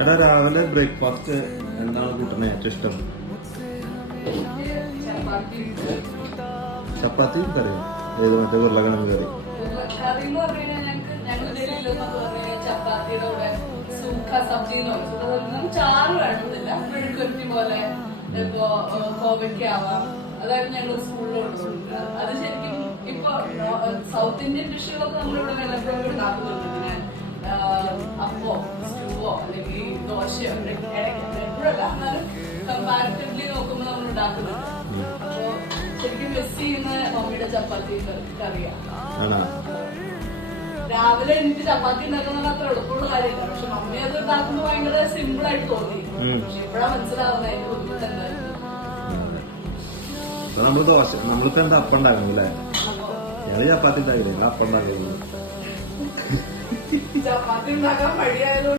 എടാ രാവിലെ ബ്രേക്ക്ഫാസ്റ്റ് എന്താണ് കൂട്ടണ ഏറ്റവും ഇഷ്ടം? ചപ്പാത്തി കറിയോ? ഏത് മറ്റേ ഉരുളക്കിഴങ്ങ് കറി? ചപ്പാത്തിയുടെ കൂടെ സൂഖ സബ്ജി ചാറ് വേണമെന്നില്ല, മെഴുക്കുരുട്ടി പോലെ ഇപ്പൊ കോവയ്ക്ക ആവാം. അതായത് ഞങ്ങൾ സ്കൂളിൽ കൊടുക്കുന്നത്. അത് ശരിക്കും ഇപ്പൊ സൗത്ത് ഇന്ത്യൻ ഡിഷുകളൊക്കെ നമ്മളിവിടെ വല്ലപ്പോഴും ഉണ്ടാക്കുന്നുണ്ട്. ഇങ്ങനെ അപ്പോ സ്റ്റൂവോ അല്ലെങ്കിൽ ദോശയോ എപ്പോഴല്ല, എന്നാലും കമ്പാരിറ്റീവ്ലി നോക്കുമ്പോൾ നമ്മൾ ഉണ്ടാക്കുന്നുണ്ട്. അപ്പൊ ശരിക്കും മിസ് ചെയ്യുന്ന മമ്മിയുടെ ചപ്പാത്തി കറിയാണ്. രാവിലെ എനിക്ക് ചപ്പാത്തി ഉണ്ടാക്കുന്നത് അത്ര എളുപ്പമുള്ള കാര്യമില്ല, പക്ഷെ മമ്മി അത് ഉണ്ടാക്കുമ്പോൾ ഭയങ്കര സിമ്പിൾ ആയിട്ട് തോന്നി. പക്ഷെ ഇപ്പഴാ മനസ്സിലാവുന്നത് അതിന്റെ ബുദ്ധിമുട്ട് എന്തായിരുന്നു. നമ്മള് ദോശ നമ്മൾക്ക് എന്താ അപ്പം ഉണ്ടാക്കുന്നില്ലേ? ഞങ്ങള് ചപ്പാത്തി ഉണ്ടാക്കില്ല, ഞങ്ങൾ അപ്പം ഉണ്ടാക്കുന്നു. ചപ്പാത്തി ഉണ്ടാക്കാൻ മടിയായതുകൊണ്ട്